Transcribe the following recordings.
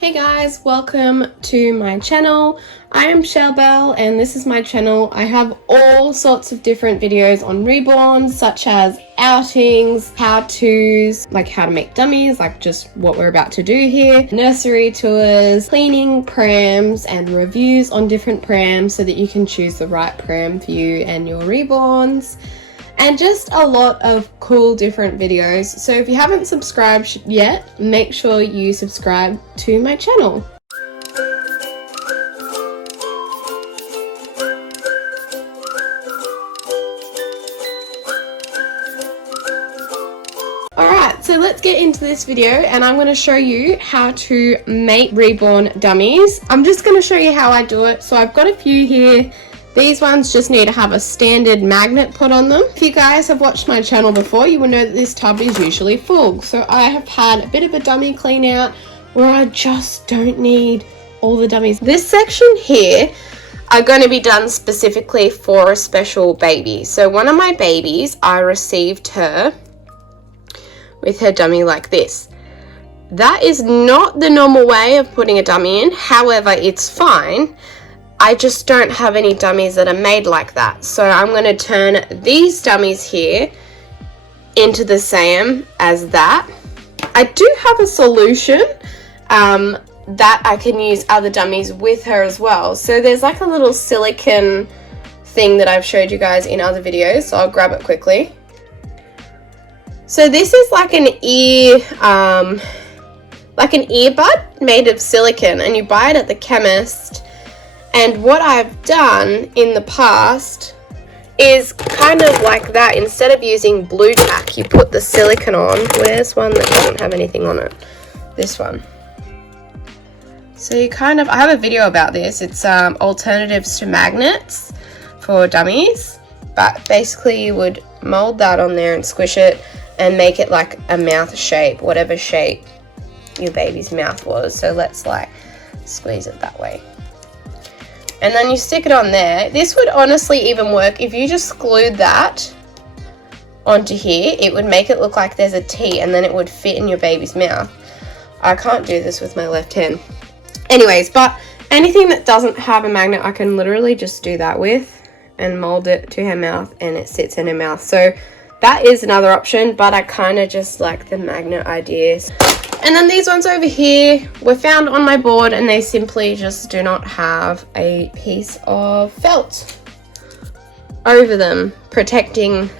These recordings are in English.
Hey guys, welcome to my channel. I am ShellBell and this is my channel. I have all sorts of different videos on Reborn, such as outings, how-tos, like how to make dummies, like just what we're about to do here, nursery tours, cleaning prams, and reviews on different prams so that you can choose the right pram for you and your Reborns. And just a lot of cool different videos. So if you haven't subscribed yet, make sure you subscribe to my channel. Alright, so let's get into this video and I'm going to show you how to make Reborn dummies. I'm just going to show you how I do it. So I've got a few here. These ones just need to have a standard magnet put on them. If you guys have watched my channel before, you will know that this tub is usually full. So I have had a bit of a dummy clean out where I just don't need all the dummies. This section here are going to be done specifically for a special baby. So one of my babies, I received her with her dummy like this. That is not the normal way of putting a dummy in. However, it's fine. I just don't have any dummies that are made like that. So I'm going to turn these dummies here into the same as that. I do have a solution that I can use other dummies with her as well. So there's like a little silicone thing that I've showed you guys in other videos. So I'll grab it quickly. So this is like an earbud made of silicone, and you buy it at the chemist. And what I've done in the past is kind of like that. Instead of using blue tack, you put the silicone on. Where's one that doesn't have anything on it? This one. So you kind of, I have a video about this. It's alternatives to magnets for dummies. But basically you would mold that on there and squish it and make it like a mouth shape, whatever shape your baby's mouth was. So let's like squeeze it that way. And then you stick it on there. This would honestly even work if you just glued that onto here. It would make it look like there's a T, and then it would fit in your baby's mouth. I can't do this with my left hand. Anyways, but anything that doesn't have a magnet, I can literally just do that with and mold it to her mouth, and it sits in her mouth. So that is another option, but I kind of just like the magnet ideas. And then these ones over here were found on my board, and they simply just do not have a piece of felt over them protecting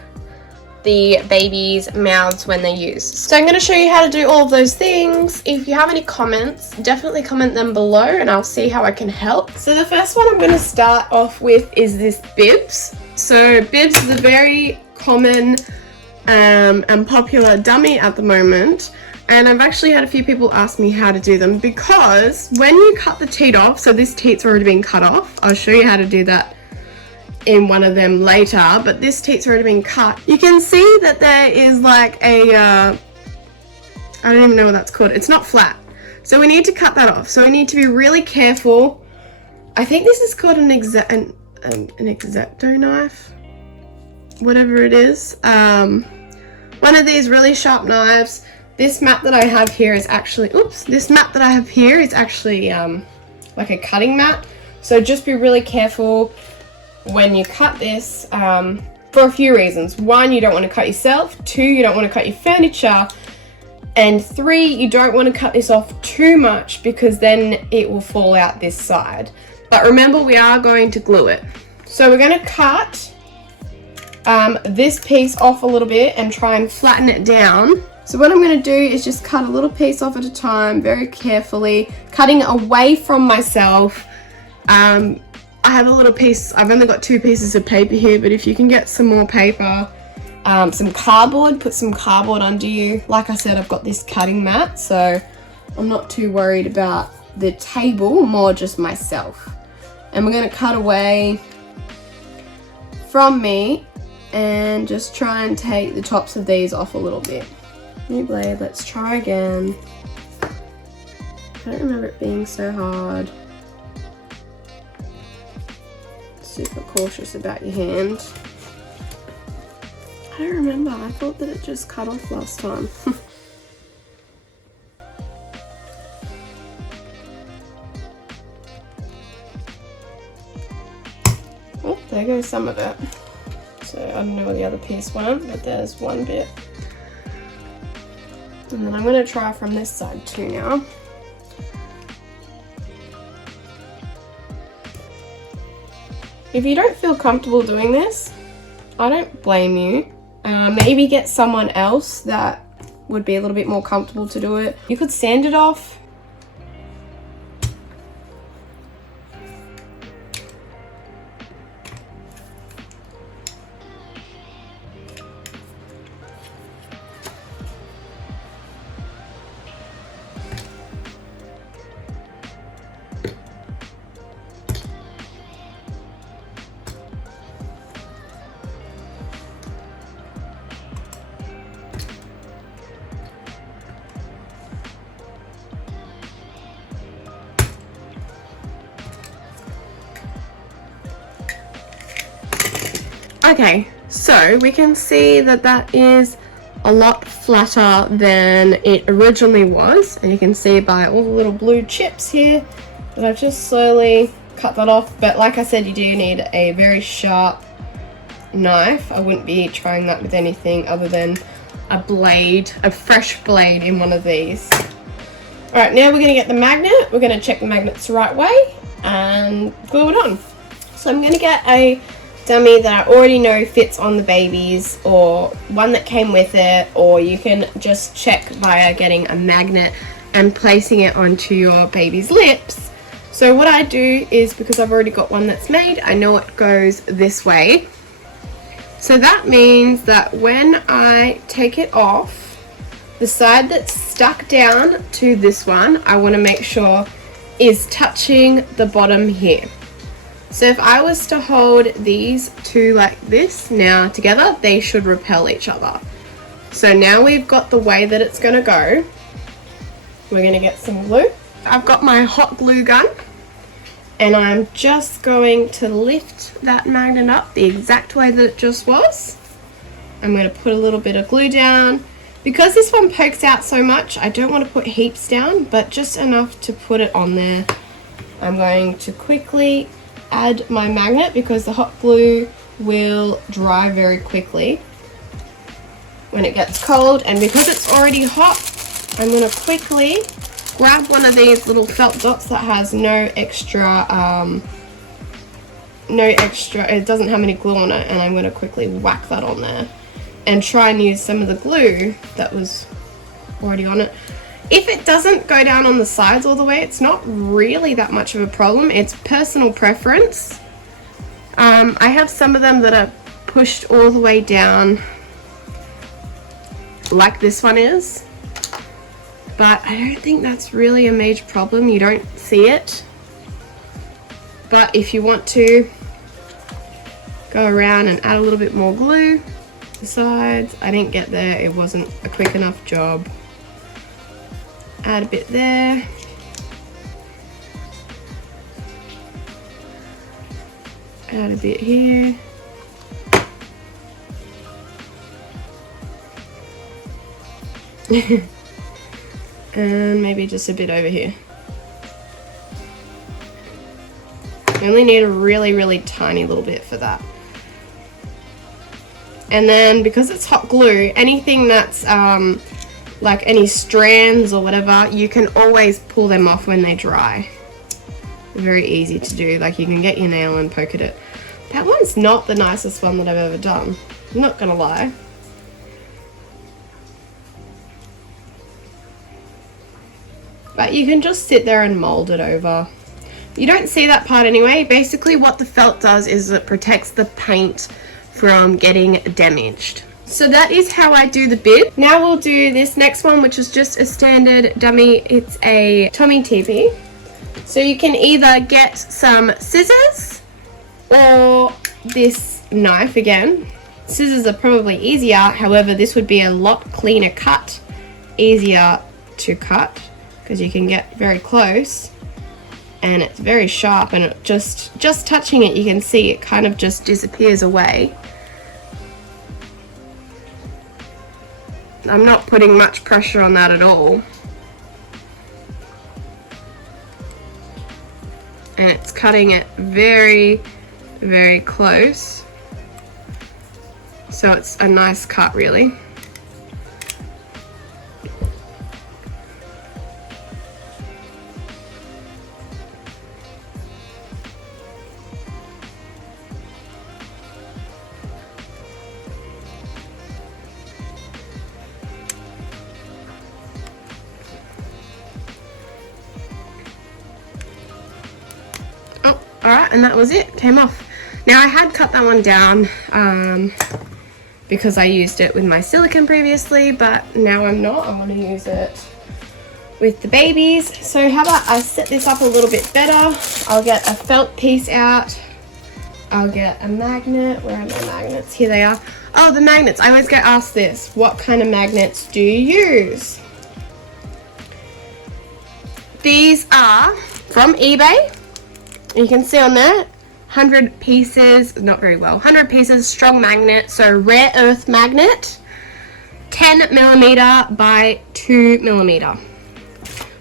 the baby's mouths when they're used. So I'm going to show you how to do all of those things. If you have any comments, definitely comment them below and I'll see how I can help. So the first one I'm going to start off with is this Bibs. So Bibs is a very common and popular dummy at the moment. And I've actually had a few people ask me how to do them, because when you cut the teat off, so this teat's already been cut off. I'll show you how to do that in one of them later, but this teat's already been cut. You can see that there is like a, I don't even know what that's called. It's not flat. So we need to cut that off. So we need to be really careful. I think this is called an X-Acto knife, whatever it is. One of these really sharp knives. This mat that I have here is actually, this mat that I have here is actually like a cutting mat. So just be really careful when you cut this for a few reasons. One, you don't want to cut yourself. Two, you don't want to cut your furniture. And three, you don't want to cut this off too much, because then it will fall out this side. But remember, we are going to glue it. So we're going to cut this piece off a little bit and try and flatten it down. So what I'm going to do is just cut a little piece off at a time, very carefully, cutting away from myself. I have a little piece, I've only got 2 pieces of paper here, but if you can get some more paper, some cardboard, put some cardboard under you. Like I said, I've got this cutting mat, so I'm not too worried about the table, more just myself. And we're going to cut away from me and just try and take the tops of these off a little bit. New blade, let's try again. I don't remember it being so hard. Super cautious about your hand. I don't remember, I thought that it just cut off last time. Oh, there goes some of it. So I don't know where the other piece went, but there's one bit. And then I'm going to try from this side too now. If you don't feel comfortable doing this, I don't blame you. Maybe get someone else that would be a little bit more comfortable to do it. You could sand it off. Okay, so we can see that that is a lot flatter than it originally was, and you can see by all the little blue chips here that I've just slowly cut that off. But like I said, you do need a very sharp knife. I wouldn't be trying that with anything other than a blade, a fresh blade in one of these. Alright, now we're going to get the magnet. We're going to check the magnets the right way and glue it on. So I'm going to get a dummy that I already know fits on the babies, or one that came with it, or you can just check via getting a magnet and placing it onto your baby's lips. So what I do is, because I've already got one that's made, I know it goes this way. So that means that when I take it off, the side that's stuck down to this one, I want to make sure is touching the bottom here. So if I was to hold these two like this now together, they should repel each other. So now we've got the way that it's going to go. We're going to get some glue. I've got my hot glue gun, and I'm just going to lift that magnet up the exact way that it just was. I'm going to put a little bit of glue down. Because this one pokes out so much, I don't want to put heaps down, but just enough to put it on there. I'm going to quickly add my magnet because the hot glue will dry very quickly when it gets cold, and because it's already hot, I'm going to quickly grab one of these little felt dots that has no extra, it doesn't have any glue on it, and I'm going to quickly whack that on there and try and use some of the glue that was already on it. If it doesn't go down on the sides all the way, it's not really that much of a problem. It's personal preference. I have some of them that are pushed all the way down like this one is, but I don't think that's really a major problem. You don't see it. But if you want to go around and add a little bit more glue, the sides, I didn't get there. It wasn't a quick enough job. Add a bit there. Add a bit here. And maybe just a bit over here. You only need a really, really tiny little bit for that. And then because it's hot glue, anything that's like any strands or whatever, you can always pull them off when they dry. Very easy to do. Like, you can get your nail and poke at it. That one's not the nicest one that I've ever done, I'm not gonna lie. But you can just sit there and mold it over. You don't see that part anyway. Basically what the felt does is it protects the paint from getting damaged. So that is how I do the bib. Now we'll do this next one, which is just a standard dummy. It's a tommee tippee. So you can either get some scissors or this knife again. Scissors are probably easier, however this would be a lot cleaner cut, easier to cut, because you can get very close and it's very sharp, and it just touching it, you can see it kind of just disappears away. I'm not putting much pressure on that at all. And it's cutting it very very close. So it's a nice cut, really. Alright, and that was it, came off. Now I had cut that one down because I used it with my silicone previously, but now I'm not. I want to use it with the babies. So how about I set this up a little bit better. I'll get a felt piece out. I'll get a magnet. Where are my magnets? Here they are. Oh, the magnets. I always get asked this. What kind of magnets do you use? These are from eBay. You can see on there, 100 pieces, not very well, 100 pieces strong magnet, so rare earth magnet, 10mm by 2mm.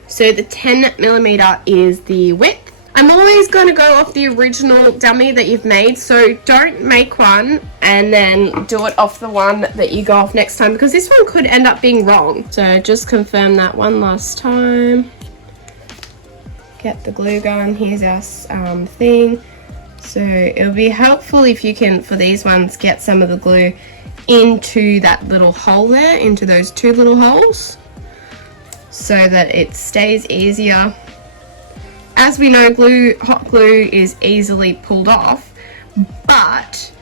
So the 10mm is the width. I'm always going to go off the original dummy that you've made, so don't make one and then do it off the one that you go off next time, because this one could end up being wrong. So just confirm that one last time. Get the glue gun. Here's our thing. So it'll be helpful if you can, for these ones, get some of the glue into that little hole there, into those two little holes, so that it stays easier. As we know, hot glue is easily pulled off, but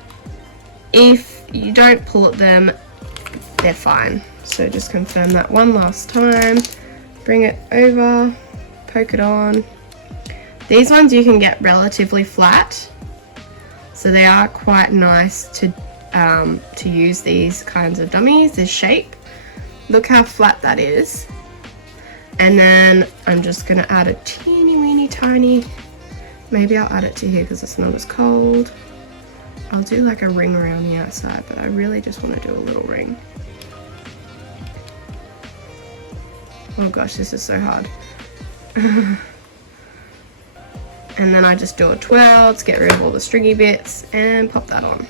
if you don't pull at them, they're fine. So just confirm that one last time. Bring it over. Poke it on. These ones you can get relatively flat, so they are quite nice to use these kinds of dummies, this shape. Look how flat that is. And then I'm just going to add a teeny weeny tiny, maybe I'll add it to here because it's not as cold. I'll do like a ring around the outside, but I really just want to do a little ring. Oh gosh, this is so hard. And then I just do a twirl to get rid of all the stringy bits and pop that on.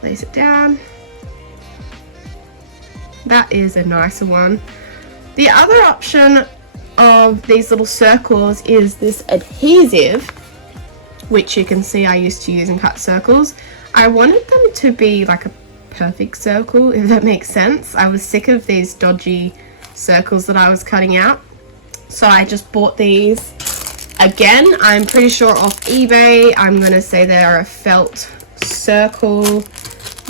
Place it down. That is a nicer one. The other option of these little circles is this adhesive, which you can see I used to use and cut circles. I wanted them to be like a perfect circle, if that makes sense. I was sick of these dodgy circles that I was cutting out, so I just bought these again. I'm pretty sure off eBay. I'm gonna say they are a felt circle.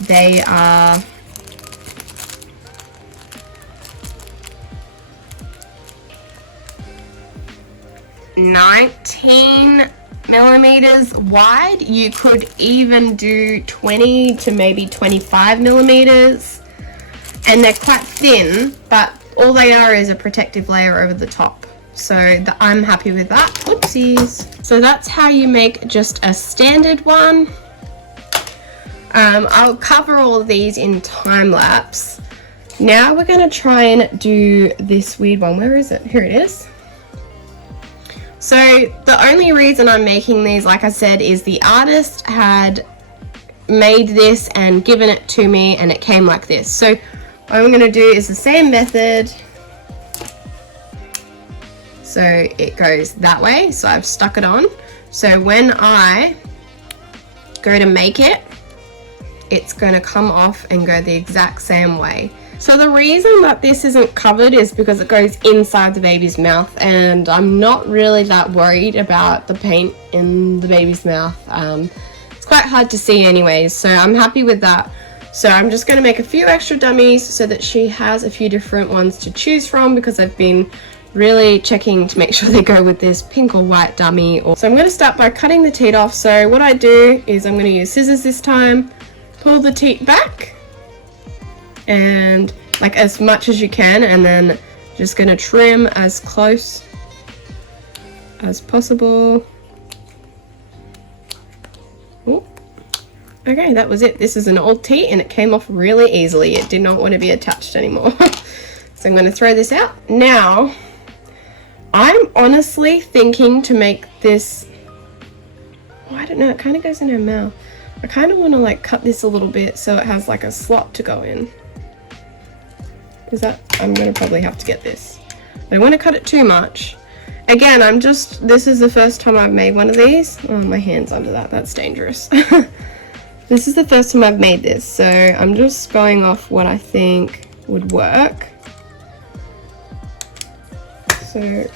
They are 19mm wide. You could even do 20 to maybe 25mm, and they're quite thin, but all they are is a protective layer over the top. So I'm happy with that. Oopsies. So that's how you make just a standard one. I'll cover all of these in time lapse. Now we're going to try and do this weird one. Where is it? Here it is. So the only reason I'm making these, like I said, is the artist had made this and given it to me and it came like this. So what I'm going to do is the same method. So it goes that way. So I've stuck it on. So when I go to make it, it's going to come off and go the exact same way. So the reason that this isn't covered is because it goes inside the baby's mouth, and I'm not really that worried about the paint in the baby's mouth. It's quite hard to see anyways, so I'm happy with that. So I'm just going to make a few extra dummies so that she has a few different ones to choose from, because I've been really checking to make sure they go with this pink or white dummy. So I'm going to start by cutting the teat off. So what I do is I'm going to use scissors this time, pull the teat back, and like as much as you can, and then just going to trim as close as possible. Ooh. Okay, that was it. This is an old teat and it came off really easily. It did not want to be attached anymore. So I'm going to throw this out. Now I'm honestly thinking to make this, oh, I don't know, it kind of goes in her mouth. I kind of want to like cut this a little bit so it has like a slot to go in. Is that, I'm going to probably have to get this. I don't want to cut it too much. Again, this is the first time I've made one of these. Oh, my hand's under that, that's dangerous. This is the first time I've made this, so I'm just going off what I think would work. So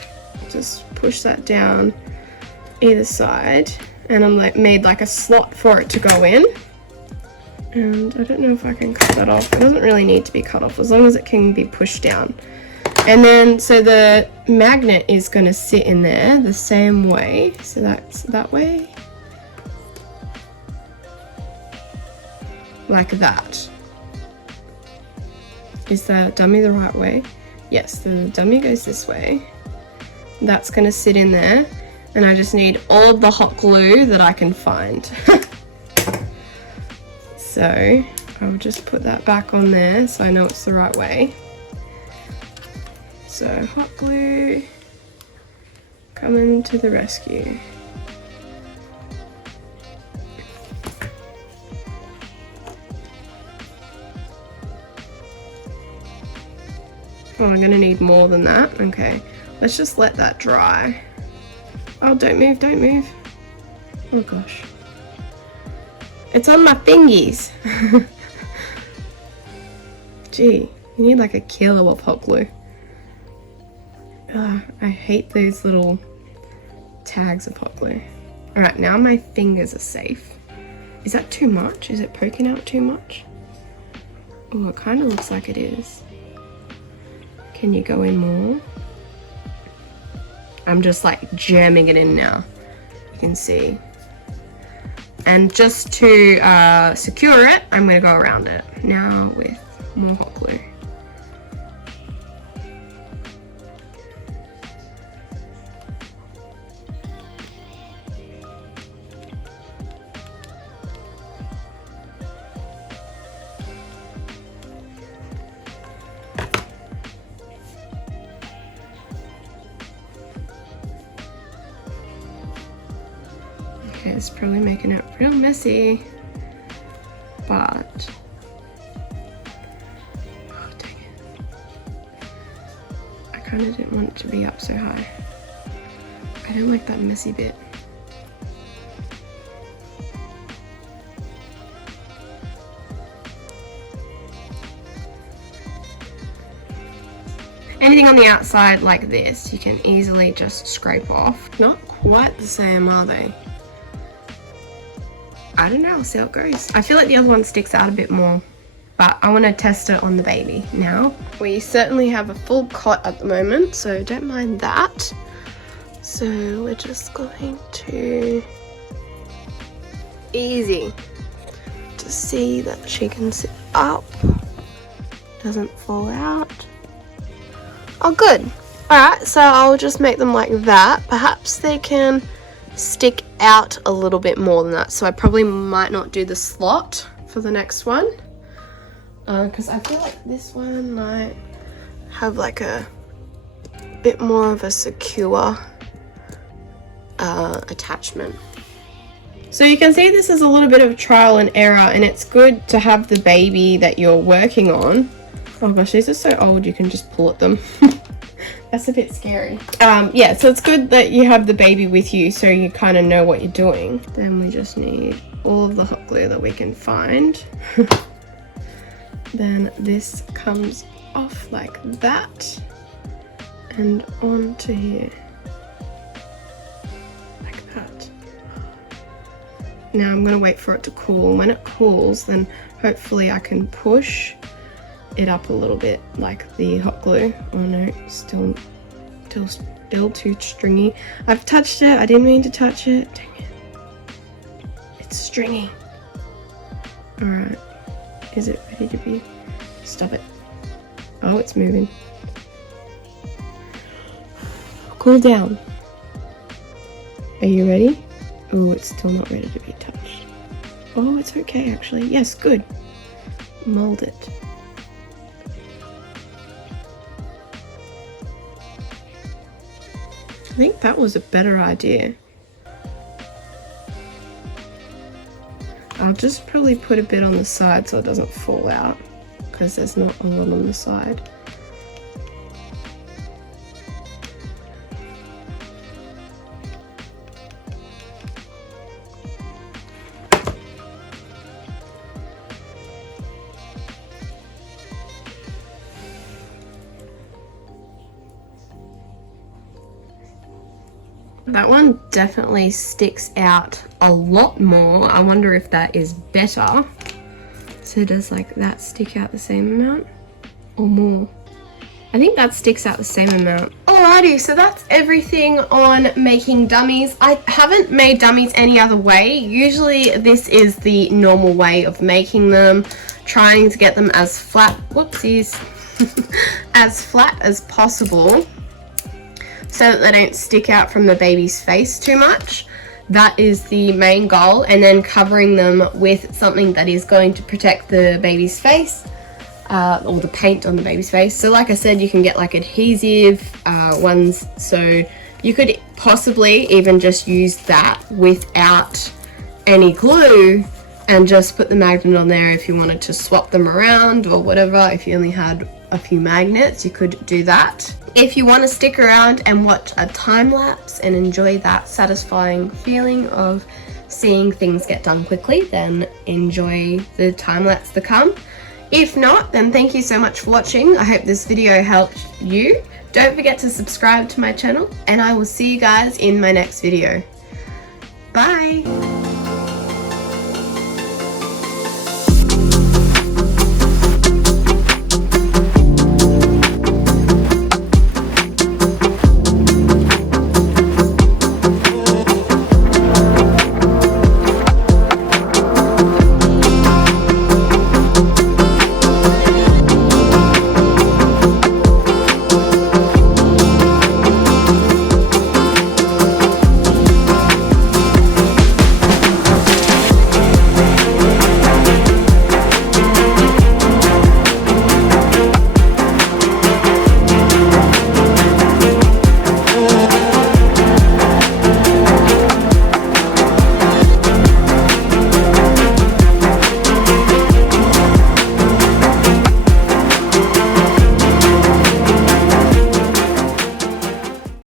just push that down either side, and I'm like made like a slot for it to go in. And I don't know if I can cut that off. It doesn't really need to be cut off as long as it can be pushed down. And then so the magnet is going to sit in there the same way. So that's that way. Like that. Is the dummy the right way? Yes, the dummy goes this way. That's going to sit in there. And I just need all of the hot glue that I can find. So I'll just put that back on there so I know it's the right way. So hot glue coming to the rescue. Oh, I'm gonna need more than that. Okay, let's just let that dry. Oh, don't move, don't move. Oh gosh. It's on my fingies. Gee, you need like a kilo of hot glue. Ugh, I hate those little tags of hot glue. Alright, now my fingers are safe. Is that too much? Is it poking out too much? Oh, it kind of looks like it is. Can you go in more? I'm just like jamming it in now. You can see. And just to secure it, I'm going to go around it now with more hot glue. Okay, it's probably making it real messy, but oh dang it. I kind of didn't want it to be up so high. I don't like that messy bit. Anything on the outside like this, you can easily just scrape off. Not quite the same, are they? I don't know, I'll see how it goes. I feel like the other one sticks out a bit more, but I want to test it on the baby now. We certainly have a full cot at the moment, so don't mind that. So we're just going to easy to see that she can sit up, doesn't fall out. Oh good. Alright, so I'll just make them like that. Perhaps they can stick out a little bit more than that, so I probably might not do the slot for the next one because I feel like this one might have like a bit more of a secure attachment. So you can see this is a little bit of trial and error, and it's good to have the baby that you're working on. Oh gosh, these are so old you can just pull at them. That's a bit scary. Yeah, so it's good that you have the baby with you so you kind of know what you're doing. Then we just need all of the hot glue that we can find. Then this comes off like that and onto here. Like that. Now I'm gonna wait for it to cool. When it cools, then hopefully I can push it up a little bit like the hot glue. Oh no, still too stringy. I've touched it, I didn't mean to touch it. Dang it. It's stringy. Alright. Is it ready to be? Stop it. Oh, it's moving. Cool down. Are you ready? Oh, it's still not ready to be touched. Oh, it's okay actually. Yes, good. Mold it. think that was a better idea. I'll just probably put a bit on the side so it doesn't fall out, because there's not a lot on the side. That one definitely sticks out a lot more. I wonder if that is better. So does like that stick out the same amount or more? I think that sticks out the same amount. Alrighty, so that's everything on making dummies. I haven't made dummies any other way. Usually this is the normal way of making them, trying to get them as flat, whoopsies, as flat as possible, so that they don't stick out from the baby's face too much. That is the main goal, and then covering them with something that is going to protect the baby's face, or the paint on the baby's face. So like I said, you can get like adhesive ones, so you could possibly even just use that without any glue and just put the magnet on there if you wanted to swap them around or whatever. If you only had a few magnets, you could do that. If you want to stick around and watch a time lapse and enjoy that satisfying feeling of seeing things get done quickly, then enjoy the time lapse to come. If not, then thank you so much for watching. I hope this video helped you. Don't forget to subscribe to my channel, and I will see you guys in my next video. Bye!